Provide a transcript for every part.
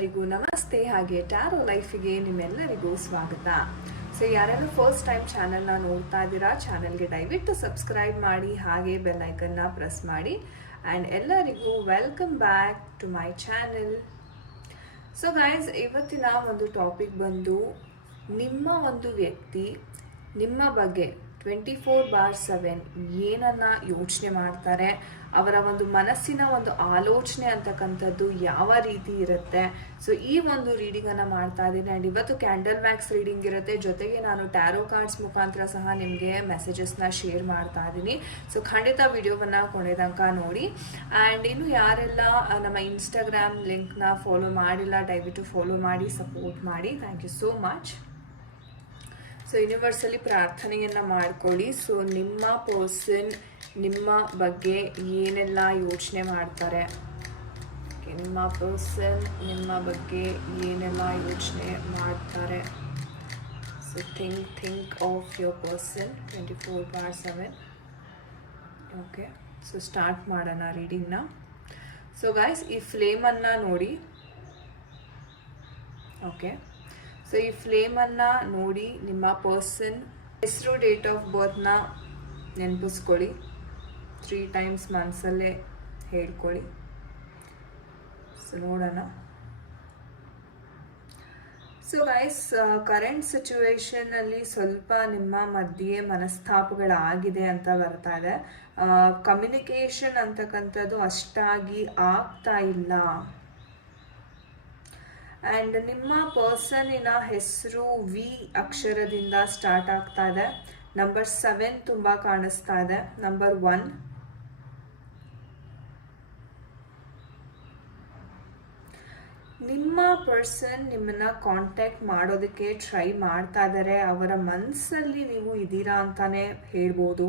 ಎಲ್ಲರಿಗೂ ನಮಸ್ತೆ. ಹಾಗೆ ಟ್ಯಾರೋ ಲೈಫಿಗೆ ನಿಮ್ಮೆಲ್ಲರಿಗೂ ಸ್ವಾಗತ. ಸೊ ಯಾರೆಲ್ಲ ಫಸ್ಟ್ ಟೈಮ್ ಚಾನೆಲ್ನ ನೋಡ್ತಾ ಇದ್ದೀರಾ, ಚಾನೆಲ್ಗೆ ದಯವಿಟ್ಟು ಸಬ್ಸ್ಕ್ರೈಬ್ ಮಾಡಿ, ಹಾಗೆ ಬೆಲ್ ಐಕನ್ನ ಪ್ರೆಸ್ ಮಾಡಿ. ಆ್ಯಂಡ್ ಎಲ್ಲರಿಗೂ welcome back to my channel. So guys, ಇವತ್ತಿನ ಒಂದು ಟಾಪಿಕ್ ಬಂದು ನಿಮ್ಮ ಒಂದು ವ್ಯಕ್ತಿ ನಿಮ್ಮ ಬಗ್ಗೆ 24/7 ಏನನ್ನ ಯೋಚನೆ ಮಾಡ್ತಾರೆ, ಅವರ ಒಂದು ಮನಸ್ಸಿನ ಒಂದು ಆಲೋಚನೆ ಅಂತಕ್ಕಂಥದ್ದು ಯಾವ ರೀತಿ ಇರುತ್ತೆ. ಸೊ ಈ ಒಂದು ರೀಡಿಂಗನ್ನು ಮಾಡ್ತಾ ಇದ್ದೀನಿ. ಆ್ಯಂಡ್ ಇವತ್ತು ಕ್ಯಾಂಡಲ್ ವ್ಯಾಕ್ಸ್ ರೀಡಿಂಗ್ ಇರುತ್ತೆ, ಜೊತೆಗೆ ನಾನು ಟ್ಯಾರೋ ಕಾರ್ಡ್ಸ್ ಮುಖಾಂತರ ಸಹ ನಿಮಗೆ ಮೆಸೇಜಸ್ನ ಶೇರ್ ಮಾಡ್ತಾ ಇದ್ದೀನಿ. ಸೊ ಖಂಡಿತ ವಿಡಿಯೋವನ್ನು ಕೊನೆ ತನಕ ನೋಡಿ. ಆ್ಯಂಡ್ ಇನ್ನು ಯಾರೆಲ್ಲ ನಮ್ಮ ಇನ್ಸ್ಟಾಗ್ರಾಮ್ ಲಿಂಕ್ನ ಫಾಲೋ ಮಾಡಿಲ್ಲ, ದಯವಿಟ್ಟು ಫಾಲೋ ಮಾಡಿ, ಸಪೋರ್ಟ್ ಮಾಡಿ. Thank you so much. So universally ಪ್ರಾರ್ಥನೆಯನ್ನು ಮಾಡ್ಕೊಳ್ಳಿ. ಸೊ ನಿಮ್ಮ ಪರ್ಸನ್ ನಿಮ್ಮ ಬಗ್ಗೆ ಏನೆಲ್ಲ ಯೋಚನೆ ಮಾಡ್ತಾರೆ, ನಿಮ್ಮ ಪರ್ಸನ್ ನಿಮ್ಮ ಬಗ್ಗೆ ಏನೆಲ್ಲ ಯೋಚನೆ ಮಾಡ್ತಾರೆ. So think of your person 24/7. Okay, so start ಮಾಡೋಣ ರೀಡಿಂಗ್ನ. ಸೊ ಗೈಸ್, ಈ ಫ್ಲೇಮನ್ನು ನೋಡಿ. ಓಕೆ, ಸೊ ಈ ಫ್ಲೇಮನ್ನು ನೋಡಿ ನಿಮ್ಮ ಪರ್ಸನ್ ಹೆಸರು, ಡೇಟ್ ಆಫ್ ಬರ್ತ್ನ ನೆನಪಿಸ್ಕೊಳ್ಳಿ. 3 times ಮನಸ್ಸಲ್ಲೇ ಹೇಳ್ಕೊಳ್ಳಿ. ಸೊ ನೋಡೋಣ. ಸೊ ಗೈಸ್, ಕರೆಂಟ್ ಸಿಚುವೇಶನಲ್ಲಿ ಸ್ವಲ್ಪ ನಿಮ್ಮ ಮಧ್ಯೆ ಮನಸ್ತಾಪಗಳಾಗಿದೆ ಅಂತ ಬರ್ತಾ ಇದೆ. ಕಮ್ಯುನಿಕೇಷನ್ ಅಂತಕ್ಕಂಥದ್ದು ಅಷ್ಟಾಗಿ ಆಗ್ತಾ ಇಲ್ಲ. ಆ್ಯಂಡ್ ನಿಮ್ಮ ಪರ್ಸನಿನ ಹೆಸರು ವಿ ಅಕ್ಷರದಿಂದ ಸ್ಟಾರ್ಟ್ ಆಗ್ತಾ ಇದೆ. ನಂಬರ್ 7 ತುಂಬ ಕಾಣಿಸ್ತಾ ಇದೆ. ನಂಬರ್ 1, ನಿಮ್ಮ ಪರ್ಸನ್ ನಿಮ್ಮನ್ನ ಕಾಂಟ್ಯಾಕ್ಟ್ ಮಾಡೋದಕ್ಕೆ ಟ್ರೈ ಮಾಡ್ತಾ ಇದ್ದಾರೆ. ಅವರ ಮನಸ್ಸಲ್ಲಿ ನೀವು ಇದ್ದೀರಾ ಅಂತಾನೆ ಹೇಳ್ಬೋದು.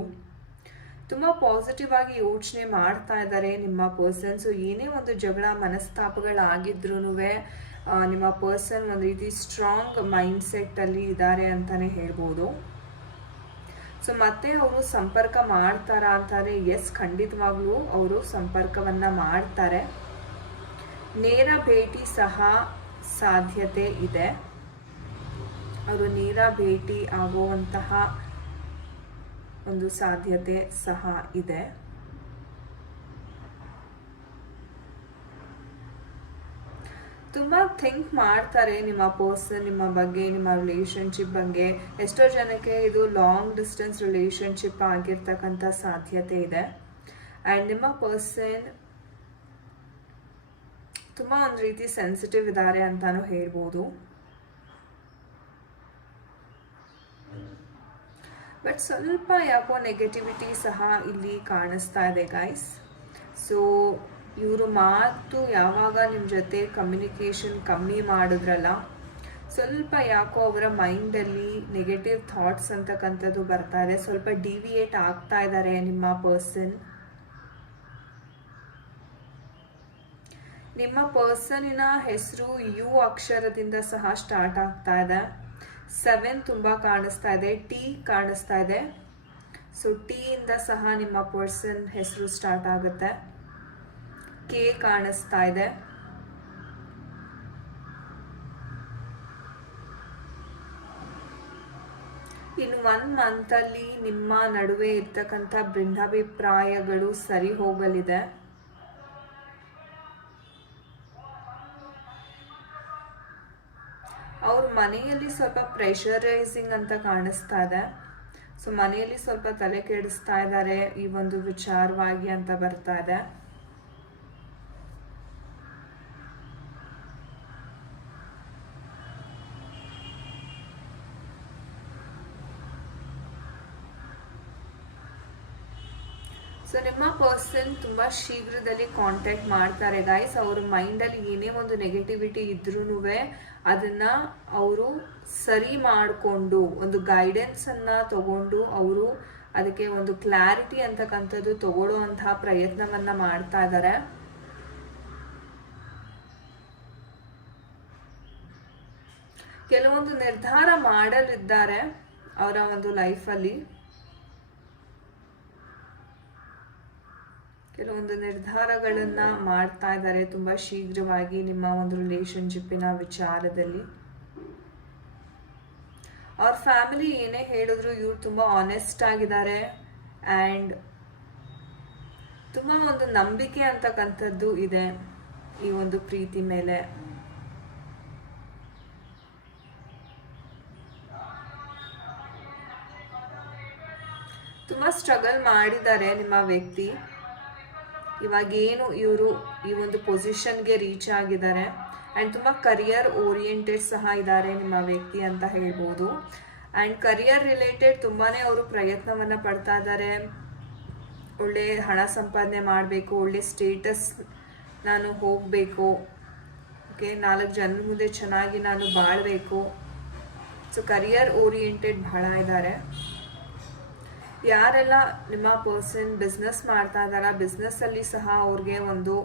ತುಂಬ ಪಾಸಿಟಿವ್ ಆಗಿ ಯೋಚನೆ ಮಾಡ್ತಾ ಇದ್ದಾರೆ ನಿಮ್ಮ ಪರ್ಸನ್. ಸೊ ಏನೇ ಒಂದು ಜಗಳ ಮನಸ್ತಾಪಗಳಾಗಿದ್ರೂ ನಿಮ್ಮ ಪರ್ಸನ್ ಒಂದು ರೀತಿ ಸ್ಟ್ರಾಂಗ್ ಮೈಂಡ್ಸೆಟ್ಟಲ್ಲಿ ಇದ್ದಾರೆ ಅಂತಲೇ ಹೇಳ್ಬೋದು. ಸೊ ಮತ್ತೆ ಅವರು ಸಂಪರ್ಕ ಮಾಡ್ತಾರಾ ಅಂತಾರೆ? ಎಸ್, ಖಂಡಿತವಾಗ್ಲೂ ಅವರು ಸಂಪರ್ಕವನ್ನು ಮಾಡ್ತಾರೆ. ನೇರ ಭೇಟಿ ಸಹ ಸಾಧ್ಯತೆ ಇದೆ. ಅವರು ನೇರ ಭೇಟಿ ಆಗುವಂತಹ ಒಂದು ಸಾಧ್ಯತೆ ಸಹ ಇದೆ. ತುಂಬ ಥಿಂಕ್ ಮಾಡ್ತಾರೆ ನಿಮ್ಮ ಪರ್ಸನ್ ನಿಮ್ಮ ಬಗ್ಗೆ, ನಿಮ್ಮ ರಿಲೇಶನ್ಶಿಪ್ ಬಗ್ಗೆ. ಎಷ್ಟೋ ಜನಕ್ಕೆ ಇದು ಲಾಂಗ್ ಡಿಸ್ಟೆನ್ಸ್ ರಿಲೇಶನ್ಶಿಪ್ ಆಗಿರ್ತಕ್ಕಂಥ ಸಾಧ್ಯತೆ ಇದೆ. ಆ್ಯಂಡ್ ನಿಮ್ಮ ಪರ್ಸನ್ ತುಂಬ ಒಂದು ರೀತಿ ಸೆನ್ಸಿಟಿವ್ ಇದ್ದಾರೆ ಅಂತಾನು ಹೇಳ್ಬೋದು. ಬಟ್ ಸ್ವಲ್ಪ ಯಾಕೋ ನೆಗೆಟಿವಿಟಿ ಸಹ ಇಲ್ಲಿ ಕಾಣಿಸ್ತಾ ಇದೆ ಗೈಸ್. ಸೊ ಇವರು ಮಾತು ಯಾವಾಗ ನಿಮ್ಮ ಜೊತೆ ಕಮ್ಯುನಿಕೇಷನ್ ಕಮ್ಮಿ ಮಾಡಿದ್ರಲ್ಲ, ಸ್ವಲ್ಪ ಯಾಕೋ ಅವರ ಮೈಂಡಲ್ಲಿ ನೆಗೆಟಿವ್ ಥಾಟ್ಸ್ ಅಂತಕ್ಕಂಥದ್ದು ಬರ್ತಾ ಇದೆ. ಸ್ವಲ್ಪ ಡಿವಿಯೇಟ್ ಆಗ್ತಾ ಇದ್ದಾರೆ ನಿಮ್ಮ ಪರ್ಸನ್. ನಿಮ್ಮ ಪರ್ಸನಿನ ಹೆಸರು ಯು ಅಕ್ಷರದಿಂದ ಸಹ ಸ್ಟಾರ್ಟ್ ಆಗ್ತಾ ಇದೆ. 7 ತುಂಬ ಕಾಣಿಸ್ತಾ ಇದೆ. ಟಿ ಕಾಣಿಸ್ತಾ ಇದೆ. ಸೊ ಟಿ ಇಂದ ಸಹ ನಿಮ್ಮ ಪರ್ಸನ್ ಹೆಸರು ಸ್ಟಾರ್ಟ್ ಆಗುತ್ತೆ. ಕೆ ಕಾಣಿಸ್ತಾ ಇದೆ. ಇನ್ನು 1 ಮಂತಲ್ಲಿ ನಿಮ್ಮ ನಡುವೆ ಇರ್ತಕ್ಕಂಥ ಭಿನ್ನಾಭಿಪ್ರಾಯಗಳು ಸರಿ ಹೋಗಲಿದೆ. ಅವ್ರ ಮನೆಯಲ್ಲಿ ಸ್ವಲ್ಪ ಪ್ರೆಷರೈಸಿಂಗ್ ಅಂತ ಕಾಣಿಸ್ತಾ ಇದೆ. ಸೊ ಮನೆಯಲ್ಲಿ ಸ್ವಲ್ಪ ತಲೆ ಕೆಡಿಸ್ತಾ ಇದ್ದಾರೆ ಈ ಒಂದು ವಿಚಾರವಾಗಿ ಅಂತ ಬರ್ತಾ ಇದೆ. ಸೊ ನಿಮ್ಮ ಪರ್ಸನ್ ತುಂಬ ಶೀಘ್ರದಲ್ಲಿ ಕಾಂಟ್ಯಾಕ್ಟ್ ಮಾಡ್ತಾರೆ ಗೈಸ್. ಅವ್ರ ಮೈಂಡಲ್ಲಿ ಏನೇ ಒಂದು ನೆಗೆಟಿವಿಟಿ ಇದ್ರೂ ಅದನ್ನ ಅವರು ಸರಿ ಮಾಡಿಕೊಂಡು ಒಂದು ಗೈಡೆನ್ಸನ್ನು ತಗೊಂಡು ಅವರು ಅದಕ್ಕೆ ಒಂದು ಕ್ಲಾರಿಟಿ ಅಂತಕ್ಕಂಥದ್ದು ತಗೊಳ್ಳುವಂತಹ ಪ್ರಯತ್ನವನ್ನು ಮಾಡ್ತಾ ಇದ್ದಾರೆ. ಕೆಲವೊಂದು ನಿರ್ಧಾರ ಮಾಡಲಿದ್ದಾರೆ ಅವರ ಒಂದು ಲೈಫಲ್ಲಿ. ಕೆಲವೊಂದು ನಿರ್ಧಾರಗಳನ್ನು ಮಾಡ್ತಾ ಇದ್ದಾರೆ ತುಂಬ ಶೀಘ್ರವಾಗಿ ನಿಮ್ಮ ಒಂದು ರಿಲೇಶನ್ಶಿಪ್ಪಿನ ವಿಚಾರದಲ್ಲಿ. ಅವ್ರ ಫ್ಯಾಮಿಲಿ ಏನೇ ಹೇಳಿದ್ರು ಇವ್ರು ತುಂಬ ಆನೆಸ್ಟ್ ಆಗಿದ್ದಾರೆ ಆ್ಯಂಡ್ ತುಂಬ ಒಂದು ನಂಬಿಕೆ ಅಂತಕ್ಕಂಥದ್ದು ಇದೆ ಈ ಒಂದು ಪ್ರೀತಿ ಮೇಲೆ. ತುಂಬ ಸ್ಟ್ರಗಲ್ ಮಾಡಿದ್ದಾರೆ ನಿಮ್ಮ ವ್ಯಕ್ತಿ. ಇವಾಗೇನು ಇವರು ಈ ಒಂದು ಪೊಸಿಷನ್ಗೆ ರೀಚ್ ಆಗಿದ್ದಾರೆ ಆ್ಯಂಡ್ ತುಂಬ ಕರಿಯರ್ ಓರಿಯೆಂಟೆಡ್ ಸಹ ಇದ್ದಾರೆ ನಿಮ್ಮ ವ್ಯಕ್ತಿ ಅಂತ ಹೇಳ್ಬೋದು. ಆ್ಯಂಡ್ ಕರಿಯರ್ ರಿಲೇಟೆಡ್ ತುಂಬಾ ಅವರು ಪ್ರಯತ್ನವನ್ನು ಪಡ್ತಾ ಇದ್ದಾರೆ. ಒಳ್ಳೆ ಹಣ ಸಂಪಾದನೆ ಮಾಡಬೇಕು, ಒಳ್ಳೆ ಸ್ಟೇಟಸ್ ನಾನು ಹೋಗಬೇಕು, ಓಕೆ 4 ಜನರ ಮುಂದೆ ಚೆನ್ನಾಗಿ ನಾನು ಬಾಳಬೇಕು. ಸೊ ಕರಿಯರ್ ಓರಿಯೆಂಟೆಡ್ ಬಹಳ ಇದ್ದಾರೆ. ಯಾರೆಲ್ಲ ನಿಮ್ಮ ಪರ್ಸನ್ ಬಿಸ್ನೆಸ್ ಮಾಡ್ತಾ ಇದ್ದಾರ, ಬಿಸ್ನೆಸ್ಸಲ್ಲಿ ಸಹ ಅವ್ರಿಗೆ ಒಂದು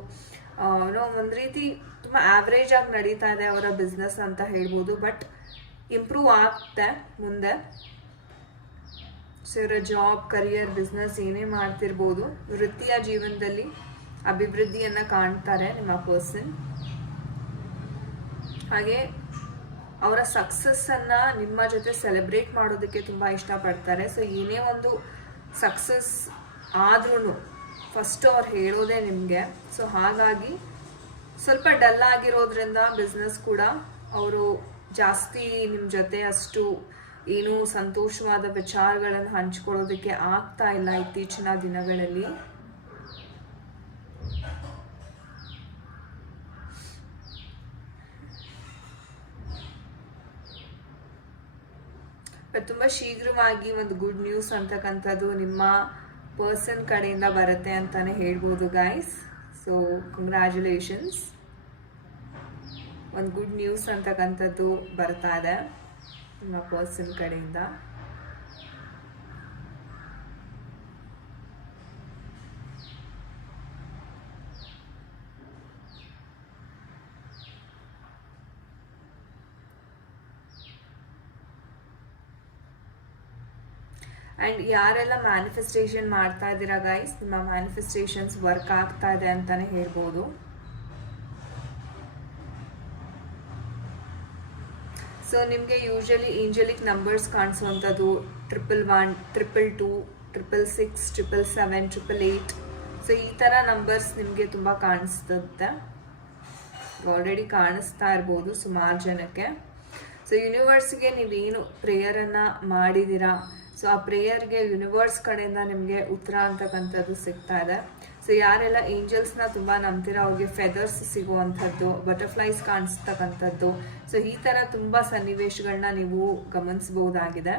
ರೀತಿ ತುಂಬ ಆವ್ರೇಜ್ ಆಗಿ ನಡೀತಾ ಇದೆ ಅವರ ಬಿಸ್ನೆಸ್ ಅಂತ ಹೇಳ್ಬೋದು. ಬಟ್ ಇಂಪ್ರೂವ್ ಆಗ್ತೆ ಮುಂದೆ. ಸೊ ಇವರ ಜಾಬ್, ಕರಿಯರ್, ಬಿಸ್ನೆಸ್ ಏನೇ ಮಾಡ್ತಿರ್ಬೋದು, ವೃತ್ತಿಯ ಜೀವನದಲ್ಲಿ ಅಭಿವೃದ್ಧಿಯನ್ನು ಕಾಣ್ತಾರೆ ನಿಮ್ಮ ಪರ್ಸನ್. ಹಾಗೆ ಅವರ ಸಕ್ಸಸ್ಸನ್ನು ನಿಮ್ಮ ಜೊತೆ ಸೆಲೆಬ್ರೇಟ್ ಮಾಡೋದಕ್ಕೆ ತುಂಬ ಇಷ್ಟಪಡ್ತಾರೆ. ಸೊ ಏನೇ ಒಂದು ಸಕ್ಸಸ್ ಆದ್ರೂ ಫಸ್ಟು ಅವ್ರು ಹೇಳೋದೇ ನಿಮಗೆ. ಸೊ ಹಾಗಾಗಿ ಸ್ವಲ್ಪ ಡಲ್ ಆಗಿರೋದ್ರಿಂದ ಬಿಸ್ನೆಸ್ ಕೂಡ ಅವರು ಜಾಸ್ತಿ ನಿಮ್ಮ ಜೊತೆ ಅಷ್ಟು ಏನೂ ಸಂತೋಷವಾದ ವಿಚಾರಗಳನ್ನು ಹಂಚ್ಕೊಳ್ಳೋದಕ್ಕೆ ಆಗ್ತಾ ಇಲ್ಲ ಇತ್ತೀಚಿನ ದಿನಗಳಲ್ಲಿ. ತುಂಬ ಶೀಘ್ರವಾಗಿ ಒಂದು ಗುಡ್ ನ್ಯೂಸ್ ಅಂತಕ್ಕಂಥದ್ದು ನಿಮ್ಮ ಪರ್ಸನ್ ಕಡೆಯಿಂದ ಬರುತ್ತೆ ಅಂತಾನೆ ಹೇಳ್ಬೋದು ಗೈಸ್. ಸೊ ಕಂಗ್ರ್ಯಾಚುಲೇಷನ್ಸ್, ಒಂದು ಗುಡ್ ನ್ಯೂಸ್ ಅಂತಕ್ಕಂಥದ್ದು ಬರ್ತಾ ಇದೆ ನಿಮ್ಮ ಪರ್ಸನ್ ಕಡೆಯಿಂದ. ಆ್ಯಂಡ್ ಯಾರೆಲ್ಲ ಮ್ಯಾನಿಫೆಸ್ಟೇಷನ್ ಮಾಡ್ತಾ ಇದ್ದೀರಾ ಗೈಸ್, ನಿಮ್ಮ ಮ್ಯಾನಿಫೆಸ್ಟೇಷನ್ಸ್ ವರ್ಕ್ ಆಗ್ತಾ ಇದೆ ಅಂತಾನೆ ಹೇಳ್ಬೋದು. ಸೊ ನಿಮಗೆ ಯೂಶಲಿ ಏಂಜಲಿಕ್ ನಂಬರ್ಸ್ ಕಾಣಿಸುವಂಥದ್ದು 111, 222, 666, 777, 888. ಸೊ ಈ ಥರ ನಂಬರ್ಸ್ ನಿಮಗೆ ತುಂಬ ಕಾಣಿಸ್ತದೆ, ಆಲ್ರೆಡಿ ಕಾಣಿಸ್ತಾ ಇರ್ಬೋದು ಸುಮಾರು ಜನಕ್ಕೆ. ಸೊ ಯೂನಿವರ್ಸ್ಗೆ ನೀವೇನು ಪ್ರೇಯರನ್ನು ಮಾಡಿದ್ದೀರಾ, ಸೊ ಆ ಪ್ರೇಯರ್ಗೆ ಯೂನಿವರ್ಸ್ ಕಡೆಯಿಂದ ನಿಮಗೆ ಉತ್ತರ ಅಂತಕ್ಕಂಥದ್ದು ಸಿಗ್ತಾ ಇದೆ. ಸೊ ಯಾರೆಲ್ಲ ಏಂಜಲ್ಸ್ನ ತುಂಬ ನಂಬ್ತೀರಾ ಅವ್ರಿಗೆ ಫೆದರ್ಸ್ ಸಿಗುವಂಥದ್ದು, ಬಟರ್ಫ್ಲೈಸ್ ಕಾಣಿಸ್ತಕ್ಕಂಥದ್ದು, ಸೊ ಈ ಥರ ತುಂಬ ಸನ್ನಿವೇಶಗಳನ್ನ ನೀವು ಗಮನಿಸಬಹುದಾಗಿದೆ.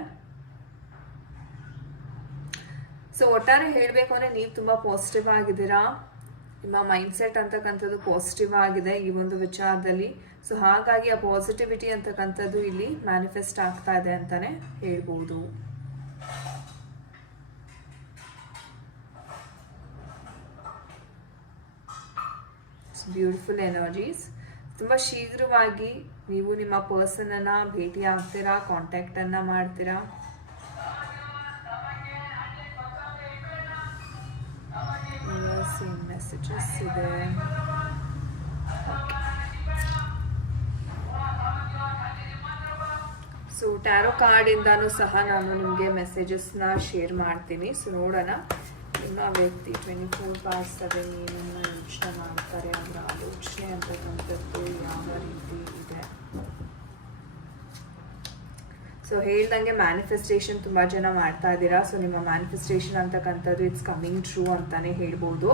ಸೊ ಒಟ್ಟಾರೆ ಹೇಳಬೇಕು ಅಂದರೆ ನೀವು ತುಂಬ ಪಾಸಿಟಿವ್ ಆಗಿದ್ದೀರಾ, ನಿಮ್ಮ ಮೈಂಡ್ಸೆಟ್ ಅಂತಕ್ಕಂಥದ್ದು ಪಾಸಿಟಿವ್ ಆಗಿದೆ ಈ ಒಂದು ವಿಚಾರದಲ್ಲಿ. ಸೊ ಹಾಗಾಗಿ ಆ ಪಾಸಿಟಿವಿಟಿ ಅಂತಕ್ಕಂಥದ್ದು ಇಲ್ಲಿ ಮ್ಯಾನಿಫೆಸ್ಟ್ ಆಗ್ತಾ ಇದೆ ಅಂತಾನೆ ಹೇಳ್ಬೋದು. Beautiful energies. ತುಂಬ ಶೀಘ್ರವಾಗಿ ನೀವು ನಿಮ್ಮ ಪರ್ಸನನ್ನು ಭೇಟಿ ಆಗ್ತೀರಾ, ಕಾಂಟ್ಯಾಕ್ಟನ್ನು ಮಾಡ್ತೀರಾ. ಮೆಸೇಜಸ್ ಇದೆ. ಸೊ ಟ್ಯಾರೋ ಕಾರ್ಡಿಂದನೂ ಸಹ ನಾನು ನಿಮಗೆ ಮೆಸೇಜಸ್ನ ಶೇರ್ ಮಾಡ್ತೀನಿ. ಸೊ ನೋಡೋಣ ನಿಮ್ಮ ವ್ಯಕ್ತಿ 24/7 ಏನನ್ನು ಯೋಚನೆ ಮಾಡ್ತಾರೆ, ಅವರ ಆಲೋಚನೆ ಅಂತಕ್ಕಂಥದ್ದು ಯಾವ ರೀತಿ ಇದೆ. ಸೊ ಹೇಳ್ದಂಗೆ ಮ್ಯಾನಿಫೆಸ್ಟೇಷನ್ ತುಂಬ ಜನ ಮಾಡ್ತಾ ಇದ್ದೀರಾ. ಸೊ ನಿಮ್ಮ ಮ್ಯಾನಿಫೆಸ್ಟೇಷನ್ ಅಂತಕ್ಕಂಥದ್ದು ಇಟ್ಸ್ ಕಮಿಂಗ್ ಟ್ರೂ ಅಂತಾನೆ ಹೇಳ್ಬೋದು.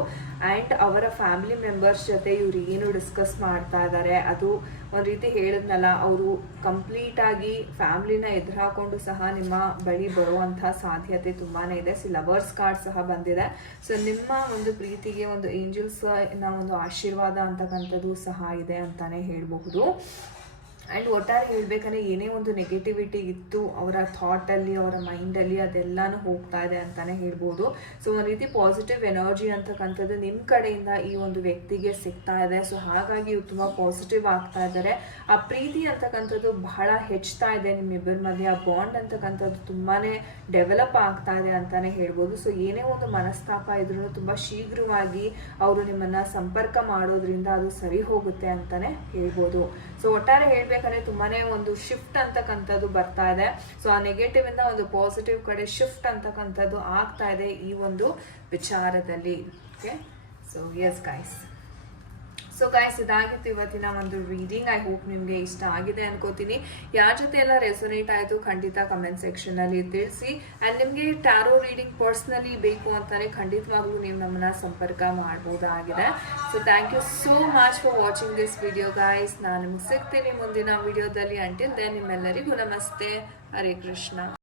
ಆ್ಯಂಡ್ ಅವರ ಫ್ಯಾಮಿಲಿ ಮೆಂಬರ್ಸ್ ಜೊತೆ ಇವ್ರು ಏನು ಡಿಸ್ಕಸ್ ಮಾಡ್ತಾ ಇದ್ದಾರೆ, ಅದು ಒಂದು ರೀತಿ ಹೇಳಿದ್ನಲ್ಲ, ಅವರು ಕಂಪ್ಲೀಟಾಗಿ ಫ್ಯಾಮ್ಲಿನ ಎದುರು ಹಾಕೊಂಡು ಸಹ ನಿಮ್ಮ ಬಳಿ ಬರುವಂಥ ಸಾಧ್ಯತೆ ತುಂಬಾ ಇದೆ. ಸೊ ಲವರ್ಸ್ ಕಾರ್ಡ್ ಸಹ ಬಂದಿದೆ. ಸೊ ನಿಮ್ಮ ಒಂದು ಪ್ರೀತಿಗೆ ಒಂದು ಏಂಜಲ್ಸ್ನ ಒಂದು ಆಶೀರ್ವಾದ ಅಂತಕ್ಕಂಥದ್ದು ಸಹ ಇದೆ ಅಂತಾನೆ ಹೇಳಬಹುದು. ಆ್ಯಂಡ್ ಒಟ್ಟಾರೆ ಹೇಳ್ಬೇಕಂದ್ರೆ ಏನೇ ಒಂದು ನೆಗೆಟಿವಿಟಿ ಇತ್ತು ಅವರ ಥಾಟಲ್ಲಿ ಅವರ ಮೈಂಡಲ್ಲಿ ಅದೆಲ್ಲನೂ ಹೋಗ್ತಾ ಇದೆ ಅಂತಲೇ ಹೇಳ್ಬೋದು. ಸೊ ಒಂದು ರೀತಿ ಪಾಸಿಟಿವ್ ಎನರ್ಜಿ ಅಂತಕ್ಕಂಥದ್ದು ನಿಮ್ಮ ಕಡೆಯಿಂದ ಈ ಒಂದು ವ್ಯಕ್ತಿಗೆ ಸಿಗ್ತಾ ಇದೆ. ಸೊ ಹಾಗಾಗಿ ಇವ್ರು ತುಂಬ ಪಾಸಿಟಿವ್ ಆಗ್ತಾ ಇದ್ದಾರೆ. ಆ ಪ್ರೀತಿ ಅಂತಕ್ಕಂಥದ್ದು ಬಹಳ ಹೆಚ್ಚುತ್ತಾ ಇದೆ ನಿಮ್ಮಿಬ್ಬರ ಮಧ್ಯೆ. ಆ ಬಾಂಡ್ ಅಂತಕ್ಕಂಥದ್ದು ತುಂಬಾ ಡೆವಲಪ್ ಆಗ್ತಾ ಇದೆ ಅಂತಲೇ ಹೇಳ್ಬೋದು. ಸೊ ಏನೇ ಒಂದು ಮನಸ್ತಾಪ ಇದ್ರೂ ತುಂಬ ಶೀಘ್ರವಾಗಿ ಅವರು ನಿಮ್ಮನ್ನು ಸಂಪರ್ಕ ಮಾಡೋದ್ರಿಂದ ಅದು ಸರಿ ಹೋಗುತ್ತೆ ಅಂತಲೇ ಹೇಳ್ಬೋದು. ಸೊ ಒಟ್ಟಾರೆ ಹೇಳ್ಬೇಕಂದ್ರೆ ತುಂಬಾನೇ ಒಂದು ಶಿಫ್ಟ್ ಅಂತಕ್ಕಂಥದ್ದು ಬರ್ತಾ ಇದೆ. ಸೊ ಆ ನೆಗೆಟಿವ್ ಇಂದ ಒಂದು ಪಾಸಿಟಿವ್ ಕಡೆ ಶಿಫ್ಟ್ ಅಂತಕ್ಕಂಥದ್ದು ಆಗ್ತಾ ಇದೆ ಈ ಒಂದು ವಿಚಾರದಲ್ಲಿ. Okay, so yes guys. So guys, ಇದಾಗಿತ್ತು ಇವತ್ತಿನ ಒಂದು ರೀಡಿಂಗ್. ಐ ಹೋಪ್ ನಿಮಗೆ ಇಷ್ಟ ಆಗಿದೆ ಅನ್ಕೋತೀನಿ. ಯಾರ ಜೊತೆ ಎಲ್ಲ ರೆಸೊನೇಟ್ ಆಯಿತು ಖಂಡಿತ ಕಮೆಂಟ್ ಸೆಕ್ಷನಲ್ಲಿ ತಿಳಿಸಿ. ಆ್ಯಂಡ್ ನಿಮಗೆ ಟ್ಯಾರೋ ರೀಡಿಂಗ್ ಪರ್ಸ್ನಲಿ ಬೇಕು ಅಂತಾನೆ ಖಂಡಿತವಾಗ್ಲೂ ನೀವು ನಮ್ಮನ್ನ ಸಂಪರ್ಕ ಮಾಡ್ಬೋದಾಗಿದೆ. So thank you so much for watching this video guys. ನಾನು ನಿಮ್ಗೆ ಸಿಗ್ತೀನಿ ಮುಂದಿನ ವಿಡಿಯೋದಲ್ಲಿ. ಅಂಟಿಲ್ ದೆನ್ ನಿಮ್ಮೆಲ್ಲರಿಗೂ ನಮಸ್ತೆ. ಹರೇ ಕೃಷ್ಣ.